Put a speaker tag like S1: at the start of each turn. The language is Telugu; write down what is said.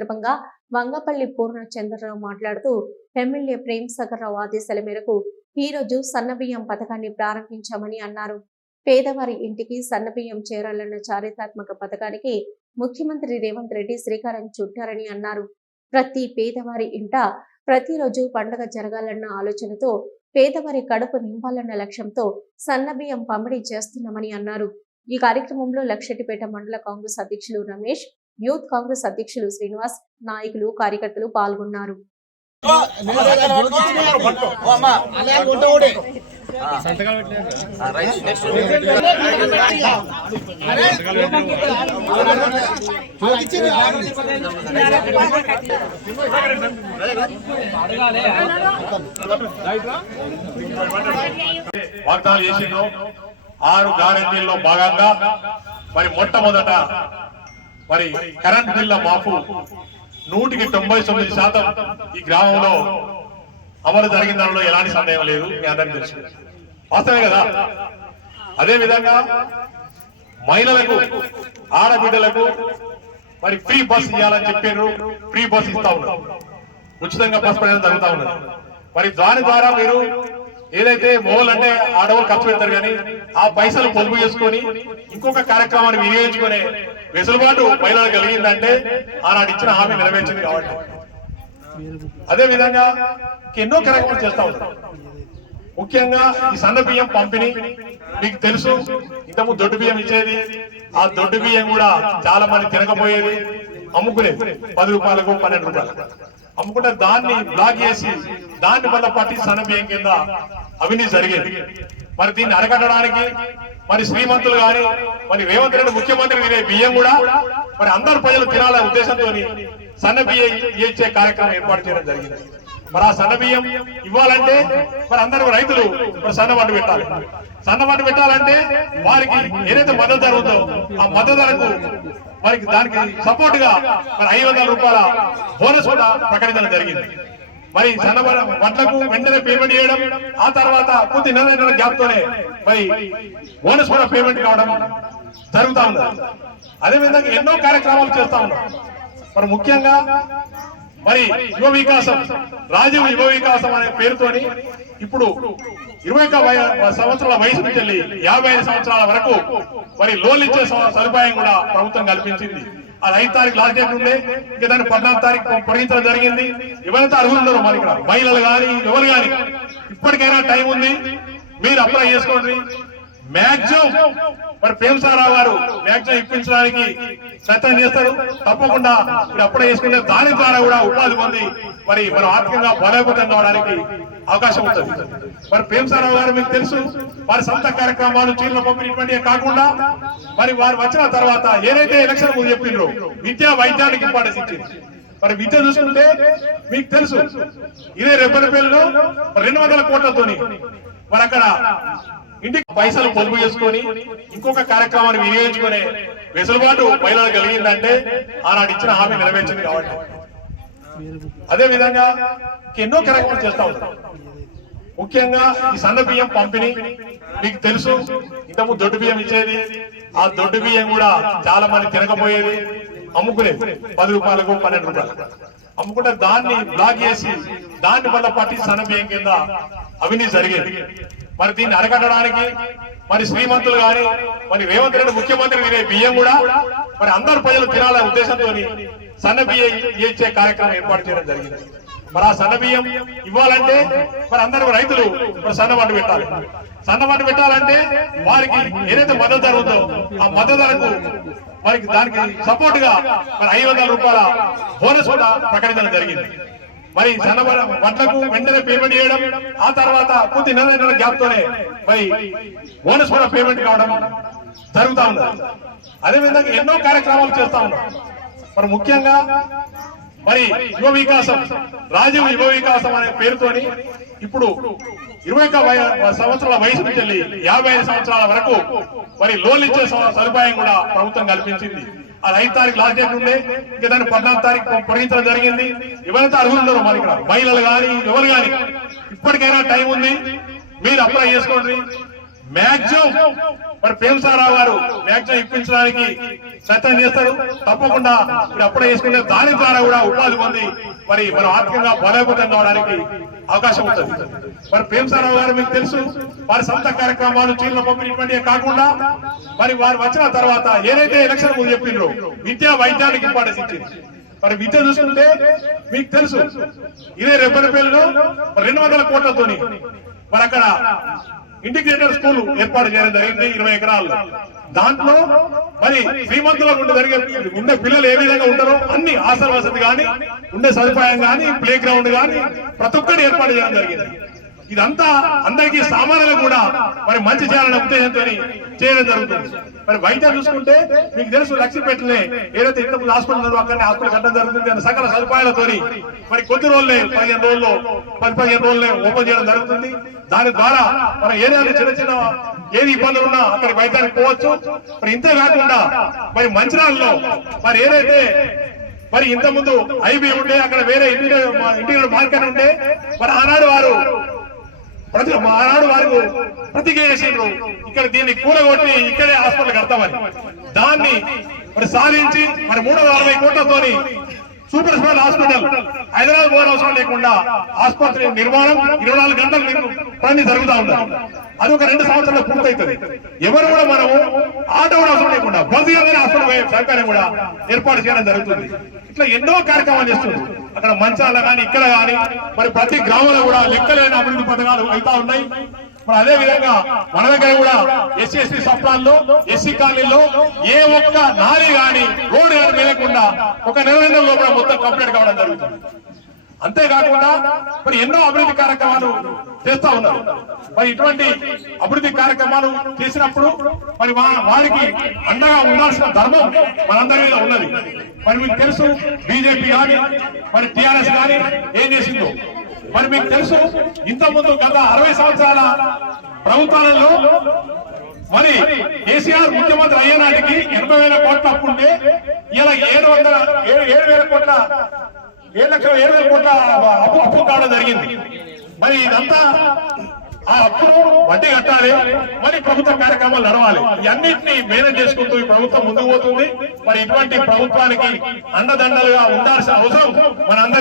S1: సందర్భంగా వంగపల్లి పూర్ణచంద్రరావు మాట్లాడుతూ ఎమ్మెల్యే ప్రేమ్ సాగర్ రావు ఆదేశాల మేరకు ఈ రోజు సన్నబియ్యం పథకాన్ని ప్రారంభించామని అన్నారు. పేదవారి ఇంటికి సన్నబియ్యం చేరాలన్న చారిత్రాత్మక పథకానికి ముఖ్యమంత్రి రేవంత్ రెడ్డి శ్రీకారం చుట్టారని అన్నారు. ప్రతి పేదవారి ఇంట ప్రతిరోజు పండుగ జరగాలన్న ఆలోచనతో పేదవారి కడుపు నింపాలన్న లక్ష్యంతో సన్నబియ్యం పంపిణీ చేస్తున్నామని అన్నారు. ఈ కార్యక్రమంలో లక్షటిపేట మండల కాంగ్రెస్ అధ్యక్షులు రమేష్ యూత్ కాంగ్రెస్ అధ్యక్షులు శ్రీనివాస్ నాయకులు కార్యకర్తలు పాల్గొన్నారు.
S2: వాగ్దానాలు చేసిందో ఆరు గ్యారంటీల్లో భాగంగా మరి మొట్టమొదట మరి కరెంట్ బిల్ల మాపు నూటికి తొంభై తొమ్మిది శాతం ఈ గ్రామంలో అమలు జరిగిన దానిలో ఎలాంటి సందేహం లేదు మీ అందరికీ తెలుసు. వాస్తవే కదా? అదే విధంగా మహిళలకు ఆడబిడ్డలకు మరి ఫ్రీ బస్ ఇవ్వాలని చెప్పారు ఫ్రీ బస్ ఇస్తా ఉన్నారు. ఉచితంగా బస్ ప్రయాణం జరుగుతా ఉన్నది. మరి దాని ద్వారా మీరు ఏదైతే మోల్ అంటే ఆడవాళ్ళు ఖర్చు పెడతారు కానీ ఆ పైసలు పొదుపు చేసుకొని ఇంకొక కార్యక్రమాన్ని వినియోగించుకునే వెసులుబాటు మహిళలకు కలిగిందంటే ఆనాడు ఇచ్చిన హామీ నెరవేర్చింది కాబట్టి. అదే విధంగా ఎన్నో కార్యక్రమాలు చేస్తా ఉంటాం. ముఖ్యంగా ఈ సన్న బియ్యం పంపిణీ మీకు తెలుసు ఇంతకు దొడ్డు బియ్యం ఇచ్చేది ఆ దొడ్డు బియ్యం కూడా చాలా మంది తినకపోయేది అమ్ముకునేది పది రూపాయలకు పన్నెండు రూపాయలకు. అమ్ముకుంటే దాన్ని బ్లాక్ చేసి దాన్ని వల్ల పట్టి సన్న బియ్యం కింద అవినీతి జరిగేది. మరి దీన్ని అరగట్టడానికి మరి శ్రీమంతులు గాని మరి రేవంత్ రెడ్డి ముఖ్యమంత్రి తినే బియ్యం కూడా మరి అందరు ప్రజలు తినాలనే ఉద్దేశంతో సన్న బియ్యం ఇచ్చే కార్యక్రమం ఏర్పాటు చేయడం జరిగింది. మరి ఆ సన్న బియ్యం ఇవ్వాలంటే మరి అందరూ రైతులు మరి సన్న పెట్టాలి. సన్నబాటు పెట్టాలంటే వారికి ఏదైతే మద్దతు ధర ఉందో ఆ మద్దతు ధరకు వారికి దానికి సపోర్ట్గా మరి ఐదు వందల రూపాయల బోనస్ కూడా ప్రకటించడం జరిగింది. మరి సన్న వెంటనే పేమెంట్ చేయడం ఆ తర్వాత కొద్ది నెల నెల గ్యాప్ తోనే మరి బోనస్ కూడా పేమెంట్ కావడం జరుగుతా ఉన్నది. అదే విధంగా ఎన్నో కార్యక్రమాలు చేస్తా ఉన్నాం. మరి ముఖ్యంగా మరి యువ వికాసం రాజీవ్ యువ వికాసం అనే పేరుతోని ఇప్పుడు ఇరవై ఒక్క వయ- సంవత్సరాల వయసు నుంచి వెళ్ళి యాభై ఐదు సంవత్సరాల వరకు మరి లోన్లు ఇచ్చే సదుపాయం కూడా ప్రభుత్వం కల్పించింది. అది ఐదు తారీఖు లాస్ట్ డేట్ ఉండే. ఇక దాన్ని పద్నాలుగు తారీఖు పొడిగించడం జరిగింది. ఎవరైతే అర్హులున్నారో మరి ఇక్కడ. మహిళలు కానీ ఎవరు కానీ ఇప్పటికైనా టైం ఉంది. మీరు అప్లై చేసుకోండి. మాక్సిమం మరి ప్రేమసారావు గారు మాక్సిమం ఇప్పించడానికి ప్రయత్నం చేస్తారు. తప్పకుండా మీరు అప్పుడే వేసుకుంటే దాని ద్వారా కూడా ఉపాధి పొంది మరి మనం ఆర్థికంగా బలోపేతం కావడానికి అవకాశం ఉంటుంది. మరి ప్రేమసారావు గారు మీకు తెలుసు వారి సొంత కార్యక్రమాలు చీరలు పంపిణీ కాకుండా మరి వారు వచ్చిన తర్వాత ఏదైతే ఎలక్షన్ ముందు చెప్పిండ్రో విద్యా వైద్యానికి ఇంపార్టెన్స్ ఇచ్చింది. మరి విద్య చూసుకుంటే మీకు తెలుసు ఇదే రెబ్బరిపల్లిలో రెండు వందల కోట్లతోని మరి అక్కడ ఇంటికి పైసలు పొదుపు చేసుకొని ఇంకొక కార్యక్రమాన్ని వినియోగించుకునే వెసులుబాటు మహిళలు కలిగిందంటే ఆనాడు ఇచ్చిన హామీ నెరవేర్చింది కాబట్టి. అదే విధంగా ఎన్నో కార్యక్రమాలు చేస్తా ఉంటాం. ముఖ్యంగా ఈ సన్న బియ్యం పంపిణీ మీకు తెలుసు ఇంతకు దొడ్డు బియ్యం ఇచ్చేది ఆ దొడ్డు బియ్యం కూడా చాలా మంది తినకపోయేది అమ్ముకునేది. పది రూపాయలకు పన్నెండు రూపాయలకు. అమ్ముకుంటే దాన్ని బ్లాక్ చేసి దాన్ని వల్ల పట్టి సన్న బియ్యం కింద అవినీతి జరిగేది. మరి దీన్ని అరకట్టడానికి మరి శ్రీమంతులు గాని మరి రేవంత్ రెడ్డి ముఖ్యమంత్రి తినే బియ్యం కూడా మరి అందరు ప్రజలు తినాలనే ఉద్దేశంతో సన్న బియ్యం ఇచ్చే కార్యక్రమం ఏర్పాటు చేయడం జరిగింది. మరి ఆ సన్న బియ్యం ఇవ్వాలంటే మరి అందరూ రైతులు మరి సన్న పంట పెట్టాలి. సన్న పంట పెట్టాలంటే వారికి ఏదైతే మద్దతు ధర ఉందో ఆ మద్దతు ధరకు వారికి దానికి సపోర్ట్గా మరి ఐదు వందల రూపాయల బోనస్ కూడా ప్రకటించడం జరిగింది. మరి సన్న వడ్లకు వెంటనే పేమెంట్ చేయడం ఆ తర్వాత కొద్ది నెల నెల గ్యాప్ తోనే మరి బోనస్ కూడా పేమెంట్ కావడం జరుగుతా ఉన్నది. అదే విధంగా ఎన్నో కార్యక్రమాలు చేస్తా ఉన్నాం. మరి ముఖ్యంగా మరి యువ వికాసం రాజీవ్ యువ వికాసం అనే పేరుతోని ఇప్పుడు ఇరవై ఒక్క సంవత్సరాల వయసు నుంచి వెళ్ళి యాభై ఐదు సంవత్సరాల వరకు మరి లోన్లు ఇచ్చే స- సదుపాయం కూడా ప్రభుత్వం కల్పించింది. అది ఐదు తారీఖు లాస్ట్ డేట్ ఉండే ఇంకా దాన్ని పద్నాలుగు తారీఖు పొడిగించడం జరిగింది. ఎవరైతే అర్హులున్నారో మరి ఇక్కడ. మహిళలు కానీ ఎవరు కానీ ఇప్పటికైనా టైం ఉంది. మీరు అప్లై చేసుకోండి. మ్యాక్సిమం మరి ప్రేమసారావు గారు మ్యాక్సిమం ఇప్పించడానికి ప్రయత్నం చేస్తారు. తప్పకుండా ఇప్పుడు అప్పుడే చేసుకుంటే దాని ద్వారా కూడా ఉపాధి పొంది మరి మనం ఆర్థికంగా బలోపేతం కావడానికి అవకాశం ఉంటుంది. మరి ప్రేమసారావు గారు మీకు తెలుసు వారి సొంత కార్యక్రమాలు చీరలు పంపిణీ కాకుండా మరి వారు వచ్చిన తర్వాత ఏదైతే ఎలక్షన్ ముందు చెప్పిండ్రో విద్యా వైద్యానికి ఇంపార్టెన్స్ ఇచ్చింది. మరి విద్య చూసుకుంటే మీకు తెలుసు ఇదే రెబ్బరిపల్లిలో రెండు వందల కోట్లతోని మరి అక్కడ ఇంటిగ్రేటెడ్ స్కూల్ ఏర్పాటు చేయడం జరిగింది ఇరవై ఎకరాలు. దాంట్లో మరి శ్రీమంతులో ఉండి జరిగే ఉండే పిల్లలు ఏ విధంగా ఉంటారో అన్ని ఆసన వసతి కానీ ఉండే సదుపాయం కానీ ప్లే గ్రౌండ్ కానీ ప్రతి ఒక్కటి ఏర్పాటు చేయడం జరిగింది. ఇదంతా అందరికీ సామాన్యులు కూడా మరి మంచి చేయాలని ఉద్దేశంతో చేయడం జరుగుతుంది. మరి వైద్యం చూసుకుంటే మీకు తెలుసు లక్ష్మీపేటనే ఏదైతే ఇంతకు హాస్పిటల్ ఉందో అక్కడనే హాస్పిటల్ కట్టడం జరుగుతుంది. అనే సకల సదుపాయాలతోని మరి కొద్ది రోజులే పదిహేను రోజుల్లో పది పదిహేను రోజులే ఓపెన్ చేయడం జరుగుతుంది. దాని ద్వారా మన ఏరియాలో చిన్న చిన్న ఏది ఇబ్బందులు ఉన్నా అక్కడ వైద్యానికి పోవచ్చు. మరి ఇంతే కాకుండా మరి మంచిరాల్లో మరి ఏదైతే మరి ఇంత ముందు ఐబీ ఉండే అక్కడ వేరే ఇంటి ఇంటీరియర్ మార్కెట్ ఉంటే మరి ఆనాడు వారు ప్రతి ఆనాడు వారు ప్రతిజ్ఞ చేసిండ్రు. ఇక్కడ దీన్ని కూడగొట్టి ఇక్కడే హాస్పిటల్ కడతామని దాన్ని మరి సాధించి మరి మూడు వందల అరవై కోట్లతోని సూపర్ స్పెషల్ హాస్పిటల్. హైదరాబాద్ పోయిన అవసరం లేకుండా ఆసుపత్రి నిర్మాణం ఇరవై నాలుగు గంటలు పని జరుగుతూ ఉంటారు అది ఒక రెండు సంవత్సరాలు పూర్తవుతుంది ఎవరు కూడా మనము ఆట కూడా అవసరం లేకుండా బస్సుగానే హాస్పిటల్ సౌకర్యం కూడా ఏర్పాటు చేయడం జరుగుతుంది. ఇట్లా ఎన్నో కార్యక్రమాలు చేస్తుంది అక్కడ మంచాల కానీ ఇక్కడ కానీ మరి ప్రతి గ్రామంలో కూడా లెక్కలేని అభివృద్ధి పథకాలు అవుతా ఉన్నాయి. ఇప్పుడు అదే విధంగా మన దగ్గర కూడా ఎస్సీ ఎస్టీ సప్లాల్లో ఎస్సీ కాలనీలో ఏ ఒక్క నాలి గాని రోడ్డు గాని వేయకుండా ఒక నెల లోపల మొత్తం కంప్లీట్ కావడం జరుగుతుంది. అంతేకాకుండా మరి ఎన్నో అభివృద్ధి కార్యక్రమాలు చేస్తా ఉన్నారు. మరి ఇటువంటి అభివృద్ధి కార్యక్రమాలు చేసినప్పుడు మరి వా- వారికి అండగా ఉండాల్సిన ధర్మం మనందరి మీద ఉన్నది. మరి మీకు తెలుసు బీజేపీ కానీ మరి టిఆర్ఎస్ కానీ ఏం చేసిందో? మరి మీకు తెలుసు ఇంత ముందు గత అరవై సంవత్సరాల ప్రభుత్వాలలో మరి కేసీఆర్ ముఖ్యమంత్రి అయ్యేనాటికి ఎనభై వేల కోట్ల అప్పు ఉంటే ఇలా ఏడు వందల ఏడు ఏడు వేల కోట్ల ఏడు లక్షల ఏడు వేల కోట్ల అప్పు అప్పు కావడం జరిగింది. మరి ఇదంతా ఆ అప్పును వడ్డీ కట్టాలి మరి ప్రభుత్వ కార్యక్రమాలు నడవాలి. ఇవన్నింటినీ మేనేజ్ చేసుకుంటూ ఈ ప్రభుత్వం ముందుకు పోతుంది. మరి ఇటువంటి ప్రభుత్వానికి అండదండలుగా ఉండాల్సిన అవసరం మనందరి